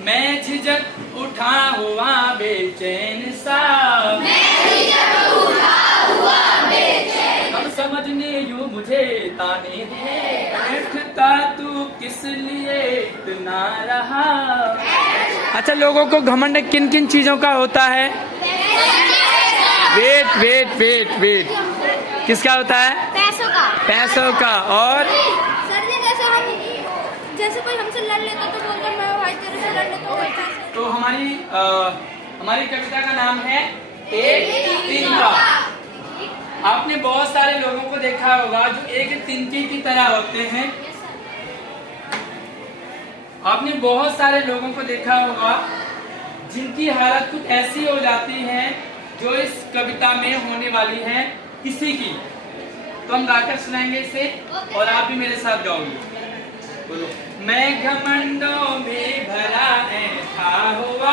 मैं झिझक उठा हुआ बेचैन सा, अब समझने यूं मुझे ताने दे, बैठता तू किस लिए इतना रहा। अच्छा, लोगों को घमंड किन किन चीजों का होता है? वेट वेट वेट वेट, किसका होता है? पैसों का। पैसों का। और सर जी जैसे कोई हमसे लड़ लेता तो बोलता मैं भाई तेरे से लड़ लेता हूँ। तो हमारी कविता का नाम है एक तिनका। आपने बहुत सारे लोगों को देखा होगा जो एक तिनके की तरह होते हैं। आपने बहुत सारे लोगों को देखा होगा जिनकी हालत कुछ ऐसी हो जाती है जो इस कविता में होने वाली है किसी की। तो हम गाकर सुनाएंगे इसे और आप भी मेरे साथ गाओगे। बोलो। मैं घमंडों में भरा ऐठा हुआ,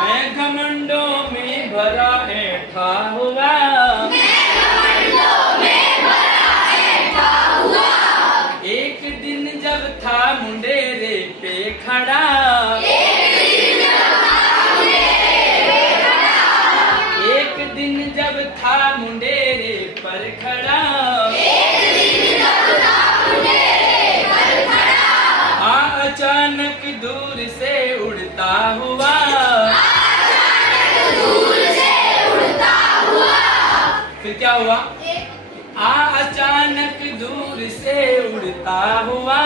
मैं घमंडों में भरा ऐठा हुआ, एक दिन जब था मुंडेरे पे खड़ा, एक दिन जब था मुंडेरे पर खड़ा, अचानक दूर से उड़ता हुआ, फिर क्या हुआ? अचानक दूर से उड़ता हुआ,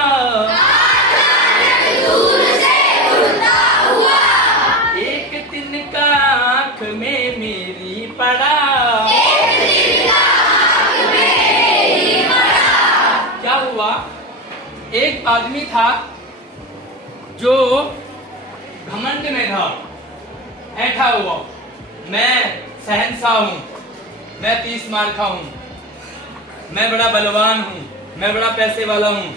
एक तिनका आँख में मेरी पड़ा। क्या हुआ? एक आदमी था जो घमंड में था, ऐठा हुआ, मैं शहंशाह हूँ, मैं 30 मार खा हूँ, मैं बड़ा बलवान हूँ, मैं बड़ा पैसे वाला हूँ,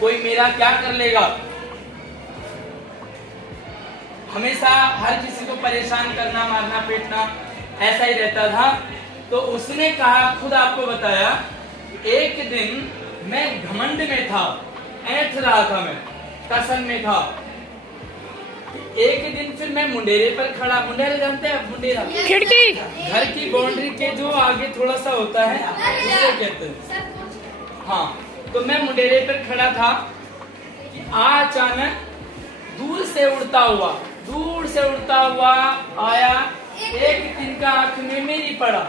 कोई मेरा क्या कर लेगा। हमेशा हर किसी को परेशान करना, मारना, पीटना, ऐसा ही रहता था। तो उसने कहा, खुद आपको बताया, एक दिन मैं घमंड में था, ऐठ रहा था, मैं टसन में था। एक दिन फिर मैं मुंडेरे पर खड़ा, मुंडेरे जानते हैं? मुंडेरा खिड़की, घर की बाउंड्री के जो आगे थोड़ा सा होता है उसे कहते हैं। हाँ, तो मैं मुंडेरे पर खड़ा था कि अचानक दूर से उड़ता हुआ आया, एक तिनका आंख में मेरी पड़ा।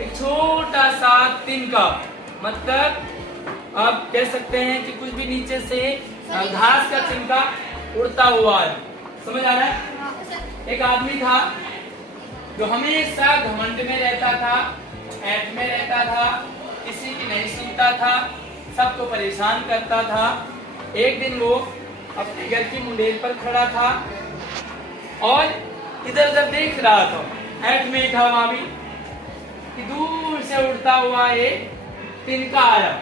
एक छोटा सा तिनका, मतलब आप कह सकते हैं कि कुछ भी नीचे से घास का तिनका उड़ता हुआ है। समझ आ रहा है? एक आदमी था जो हमेशा घमंड में रहता था, ऐठ में रहता था, किसी की नहीं सुनता था, सबको परेशान करता था। एक दिन वो अपने घर की मुंडेर पर खड़ा था और इधर उधर देख रहा था, ऐठ में था वहां भी, कि दूर से उड़ता हुआ एक तिनका आया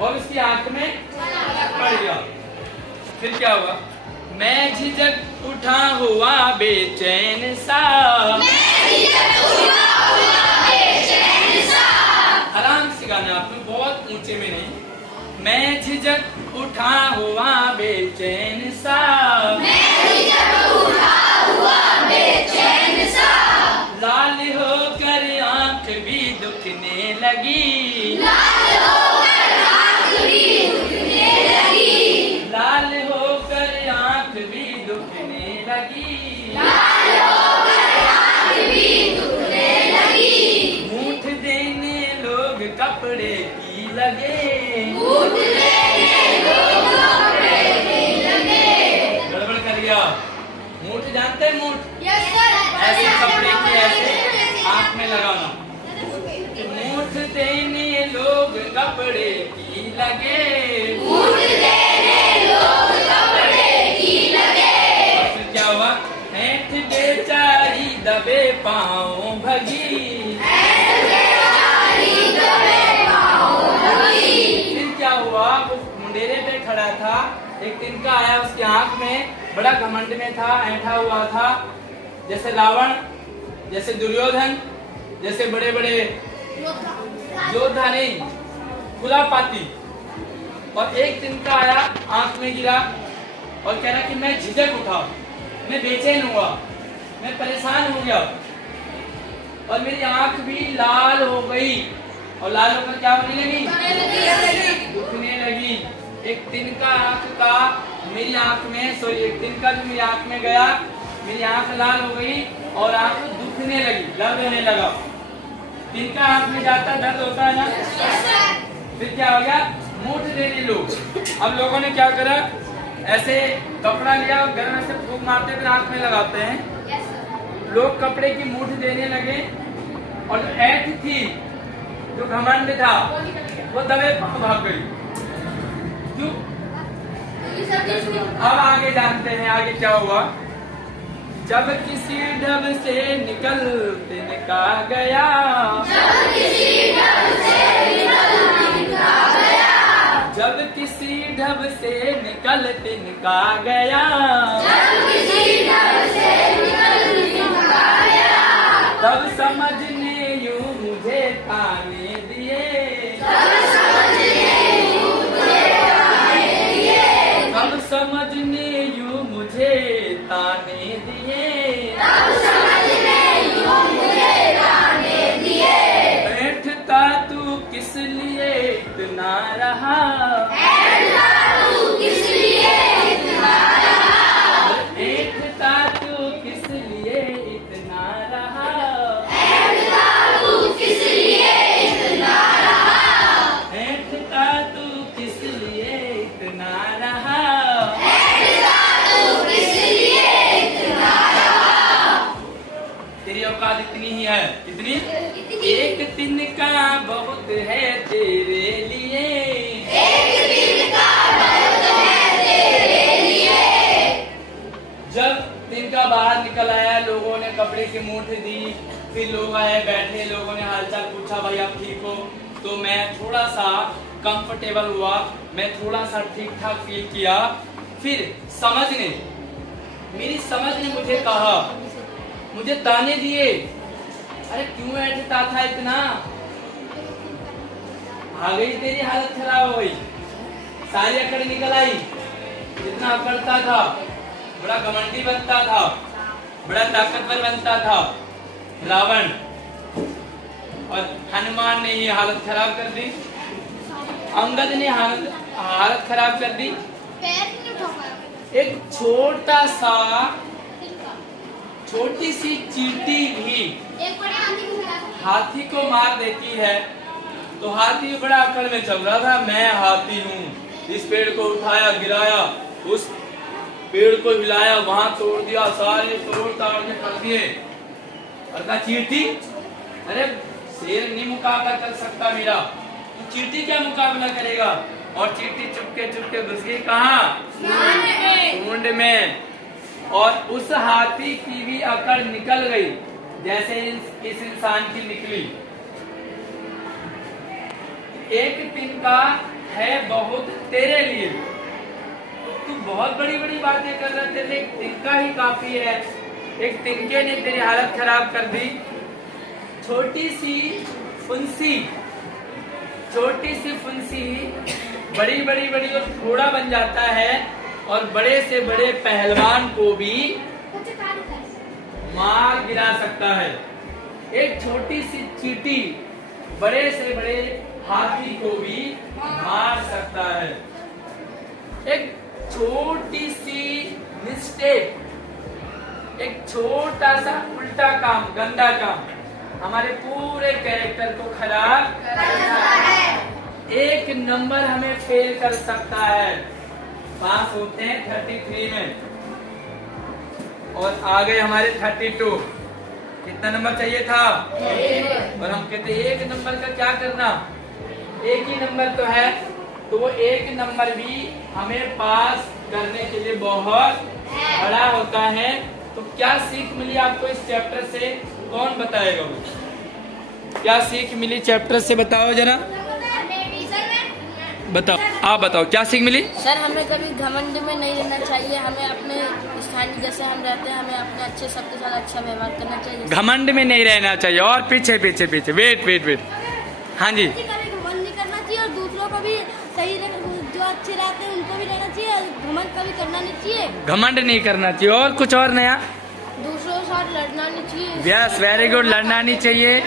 और उसकी आंख में पड़ गया। फिर क्या हुआ? मैं झिझक उठा हुआ बेचैन सा, आराम से गाना आपने, बहुत ऊंचे में नहीं। मैं झिझक उठा हुआ बेचैन सा, लाल होकर आंख भी दुखने लगी, लाल होकर आंख भी दुखने लगी, मूठ देने लोग कपड़े की लगे, गड़बड़ कर गया। मूठ जानते हैं? मूठ ऐसे कपड़े की ऐसे आंख में लगाना। मूठ देने लोग कपड़े की लगे, क्या हुआ? ऐठ बेचारी दबे पाँव भगी, फिर क्या हुआ? वो मुंडेरे पे खड़ा था, एक तिनका आया, उसकी आंख में, बड़ा घमंड में था, ऐठा हुआ था, जैसे रावण, जैसे दुर्योधन, जैसे बड़े बड़े योद्धा नहीं, खुलापाती, और एक तिनका आया, आंख में गिरा और कह रहा कि मैं झिझक उठा, मैं बेचैन हुआ, मैं परेशान हो गया और मेरी आंख भी लाल हो गई। और लाल होकर क्या होने लगी? दुखने लगी। एक तिनका आंख का मेरी आंख में, सॉरी, एक तिनका जो मेरी आंख में गया, मेरी आंख लाल हो गई और आंख दुखने लगी, दर्द होने लगा। तिनका आंख में जाता दर्द होता है ना? फिर क्या हो गया? मूठ देने लोग। अब लोगों ने क्या करा, ऐसे कपड़ा लिया, गर्म से फूंक मारते फिर आंख में लगाते हैं। लोग कपड़े की मूठ देने लगे और ऐठ थी, जो घमंड था, वो दबे पांव भाग गई। क्यों? अब आगे जानते हैं आगे क्या हुआ। जब किसी ढब से निकल तिनका गया, जब किसी ढब से निकल तिनका गया, तब समझने यूं मुझे ताने दिए, तब समझने यूं मुझे ताने दिए, बैठता तू किस लिए इतना रहा, बैठता तू किस लिए इतना रहा, बैठता तू किस लिए इतना रहा, बैठता तू किस लिए इतना रहा, बैठता तू किस लिए इतना रहा, बैठता तू किस लिए इतना रहा। तेरी औकात इतनी ही है, कितनी? एक तिनका बहुत है तेरे लिए, एक तिनका बहुत है तेरे लिए। जब तिनका बाहर निकल आया, लोगों ने कपड़े की मूठ दी, फिर लोग आए बैठे, लोगों ने हालचाल पूछा, भाई आप ठीक हो? तो मैं थोड़ा सा कंफर्टेबल हुआ, मैं थोड़ा सा ठीक ठाक फील किया। फिर मेरी समझ ने मुझे कहा, मुझे ताने दिए, अरे क्यों ऐठता था इतना, आ गई तेरी हालत खराब हो गई, सारी अकड़ निकल आई। जितना अकड़ता था, बड़ा घमंडी बनता था, बड़ा ताकतवर बनता था रावण, और हनुमान ने ये हालत खराब कर दी, अंगद ने हालत खराब कर दी। एक छोटी सी चींटी भी हाथी को मार देती है। तो हाथी बड़ा अकड़ में चल रहा था, मैं हाथी हूँ, इस पेड़ को उठाया, गिराया, उस पेड़ को हिलाया, वहां तोड़ दिया, सारे तोड़ ताड़ के कर दिए। और कहा चींटी, अरे शेर नहीं मुकाबला कर सकता मेरा, तो चींटी क्या मुकाबला करेगा? और चींटी चुपके घुस गई कहाँ? सूंड में। और उस हाथी की भी अकड़ निकल गई, जैसे इस इंसान की निकली। एक तिनका है बहुत तेरे लिए, तू बहुत बड़ी बड़ी बातें कर रहा, तेरे एक तिनका ही काफी है। एक तिनके ने तेरी हालत खराब कर दी। छोटी सी फुंसी बड़ी और घोड़ा बन जाता है, और बड़े से बड़े पहलवान को भी मार गिरा सकता है। एक छोटी सी चींटी बड़े से बड़े हाथी को भी मार सकता है। एक छोटी सी मिस्टेक, एक छोटा सा उल्टा काम, गंदा काम हमारे पूरे कैरेक्टर को खराब कर सकता है। एक नंबर हमें फेल कर सकता है। पास होते हैं 33 में और आ गए हमारे 32। कितना नंबर चाहिए था? और हम कहते एक नंबर का क्या करना, एक ही नंबर तो है, तो वो एक नंबर भी हमें पास करने के लिए बहुत बड़ा होता है। तो क्या सीख मिली आपको इस चैप्टर से, कौन बताएगा? वो क्या सीख मिली चैप्टर से, बताओ जरा, बताओ, आप बताओ क्या सीख मिली? सर हमें कभी घमंड में नहीं रहना चाहिए, हमें अपने स्थान जैसे हम रहते हैं, हमें अपने अच्छे सबके साथ अच्छा व्यवहार करना चाहिए। घमंड में नहीं रहना चाहिए। और पीछे वेट, हाँ जी। घमंड नहीं करना चाहिए और दूसरों को भी सही जो अच्छे रहते हैं उनको भी रहना चाहिए और घमंड कभी करना नहीं चाहिए। घमंड नहीं करना चाहिए। और कुछ और नया? दूसरों के साथ लड़ना नहीं चाहिए। यस, वेरी गुड, लड़ना नहीं चाहिए।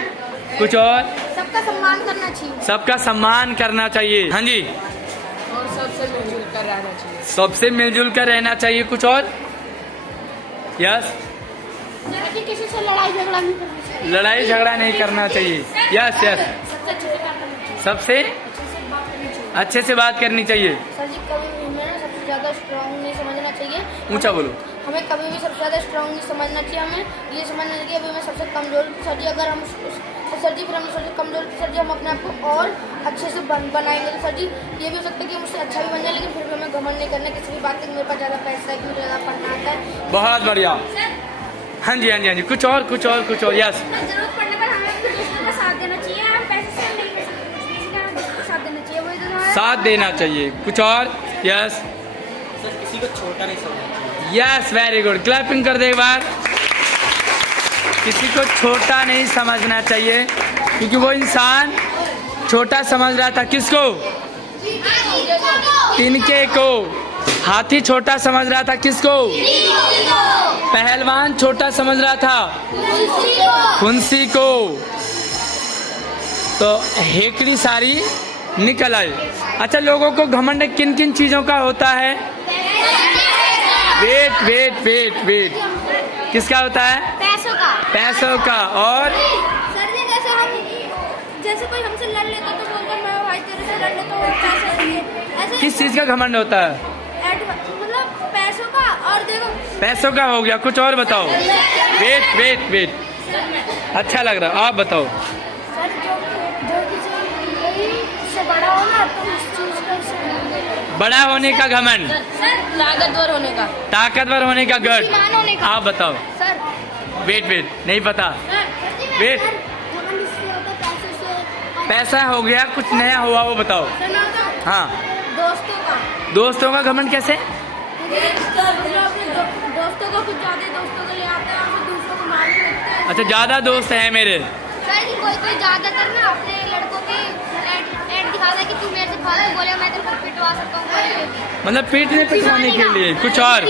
कुछ और? सबका सम्मान करना चाहिए। सबका सम्मान करना चाहिए। हाँ जी। और सबसे मिलजुल कर रहना चाहिए। सबसे मिलजुल कर रहना चाहिए। कुछ और? यस, किसी से लड़ाई झगड़ा नहीं करना चाहिए। लड़ाई झगड़ा नहीं करना चाहिए। यस यस, सबसे अच्छे से बात करनी चाहिए। सबसे अच्छे से बात करनी चाहिए। सर जी कभी भी हमें ना सबसे ज़्यादा स्ट्रॉन्ग नहीं समझना चाहिए। ऊंचा बोलो। हमें कभी भी सबसे ज़्यादा स्ट्रॉन्ग नहीं समझना चाहिए। हमें ये समझना चाहिए अभी मैं सबसे कमज़ोर सर जी, अगर हम तो सर जी फिर हमने सोचा कमज़ोर सर जी हम अपने आप को और अच्छे से बनाएंगे। तो सर जी ये भी हो सकता है कि मुझसे अच्छा भी बन जाए, लेकिन फिर भी हमें घमंड नहीं करना किसी भी बात के। मेरे पास ज़्यादा पैसा है कि मुझे ज़्यादा पढ़ना आता है। बहुत बढ़िया। हाँ जी हाँ जी हाँ जी। कुछ और कुछ और कुछ और? यस, जरूरत पड़ने पर हमें अपने दोस्तों का साथ देना चाहिए। हम पैसे से नहीं कर सकते कुछ भी, इसलिए हमें दोस्तों का साथ देना चाहिए। वही तो हमारा साथ देना चाहिए। कुछ और? यस सर किसी को छोटा नहीं समझना चाहिए। यस, वेरी गुड, क्लैपिंग कर दे एक बार। किसी को छोटा नहीं समझना चाहिए, क्योंकि वो इंसान छोटा समझ रहा था किसको? तिनके को। हाथी छोटा समझ रहा था किसको? पहलवान छोटा समझ रहा था फुंसी को। तो हेकड़ी सारी निकल आई। अच्छा, लोगों को घमंड किन किन चीजों का होता है? वेट वेट वेट वेट, किसका होता है? पैसों का। पैसों का। और सर जी जैसे कोई हमसे लड़ लेता तो बोलता मैं भाई तेरे से लड़ लेता हूँ पैसे दिए। ऐसे किस चीज का घमंड होता है? मतलब पैसों का। और देखो पैसों का हो गया। कुछ और बताओ। वेट वेट वेट, अच्छा लग रहा, आप बताओ। सर जो किसी से बड़ा हो ना तो उस चीज का बड़ा होने का घमंड, सर ताकतवर होने का। ताकतवर होने का गढ़। बुद्धिमान होने का। आप बताओ। सर वेट वेट, नहीं पता। वेट, घमंड इससे होता है पैसे से। पैसा हो गया, कुछ नया हुआ वो बताओ। सर मैं बताऊं? हाँ, दोस्तों का। दोस्तों का घमंड कैसे? मतलब अपने दोस्तों को कुछ ज्यादा दोस्तों को ले आते हैं और फिर दूसरों को मार के रखते हैं। अच्छा, ज्यादा दोस्त हैं मेरे। सर जी कोई ज्यादातर ना अपने लड़कों के ऐड दिखाता है कि तू मेरे से फालतू बोले मैं तेरे को पिटवा सकता हूँ। मतलब पीटने पिटवाने के लिए। कुछ और?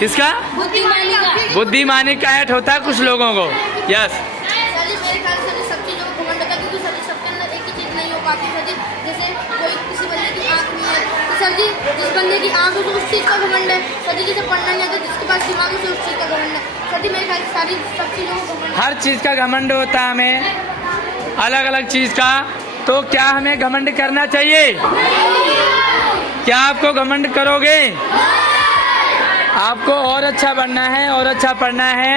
किसका? बुद्धिमानी का। बुद्धिमानी का ऐट होता है कुछ लोगों को। यस, सर जी मेरे ख्याल से सब चीज़ों को घमंड होता है, क्योंकि सर जी सबके अंदर एक ही चीज़ नहीं हो पाती। सर जी जैसे कोई किसी बंदे की आँख नहीं है तो सर जी जिस बंदे की आँख है तो उस चीज़ का घमंड है। सर जी जिसे पढ़ना नहीं आता जिसके पास दिमाग है उस चीज़ का घमंड है। सर जी मेरे ख्याल से सारी सब चीज़ों को घमंड। हर चीज का घमंड होता है हमें, अलग अलग चीज का। तो क्या हमें घमंड करना चाहिए? क्या आपको घमंड करोगे? आपको और अच्छा बनना है और अच्छा पढ़ना है